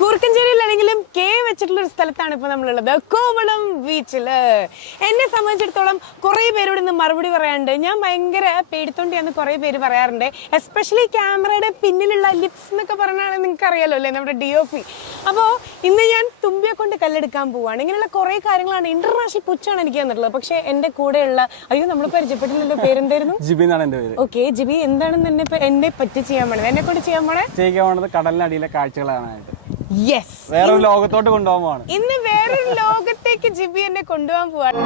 കൂർക്കഞ്ചേരിയിലാണെങ്കിലും K വെച്ചിട്ടുള്ള ഒരു സ്ഥലത്താണ് ഇപ്പോൾ നമ്മളുള്ളത്, കോവളം ബീച്ചില്. എന്നെ സംബന്ധിച്ചിടത്തോളം കുറേ പേരോട് ഇന്ന് മറുപടി പറയാറുണ്ട്. ഞാൻ ഭയങ്കര പേടിത്തൊണ്ടിയാന്ന് കുറേ പേര് പറയാറുണ്ട്. എസ്പെഷ്യലി ക്യാമറയുടെ പിന്നിലുള്ള ലിപ്സ് എന്നൊക്കെ പറഞ്ഞാൽ നിങ്ങൾക്ക് അറിയാലോ അല്ലേ, നമ്മുടെ DOP. അപ്പോൾ ഇന്ന് ഞാൻ തുമ്പിയെ കൊണ്ട് കല്ലെടുക്കാൻ പോവാണ്. ഇങ്ങനെയുള്ള കുറേ കാര്യങ്ങളാണ്. ഇന്റർനാഷണൽ പുച്ചാണ് എനിക്ക് തന്നിട്ടുള്ളത്. പക്ഷെ എന്റെ കൂടെയുള്ള നമ്മൾ പരിചയപ്പെട്ടില്ലല്ലോ, പേരെന്തായിരുന്നു? ജിബി എന്നാണ് എന്റെ പേര്. ഓക്കെ ജിബി, എന്താണെന്ന് എന്നെ പറ്റി ചെയ്യാൻ പോണത്, എന്നെ കൊണ്ട് ചെയ്യാൻ പോണത് കടലിനടിയിലെ കാഴ്ചകൾ കാണാനായിട്ട്. യെസ്, വേറൊരു ലോകത്തോട്ട് കൊണ്ടുപോകാൻ. ഇന്ന് വേറൊരു ലോകത്തേക്ക് ജിബി എന്നെ കൊണ്ടുപോകാൻ പോവാണ്.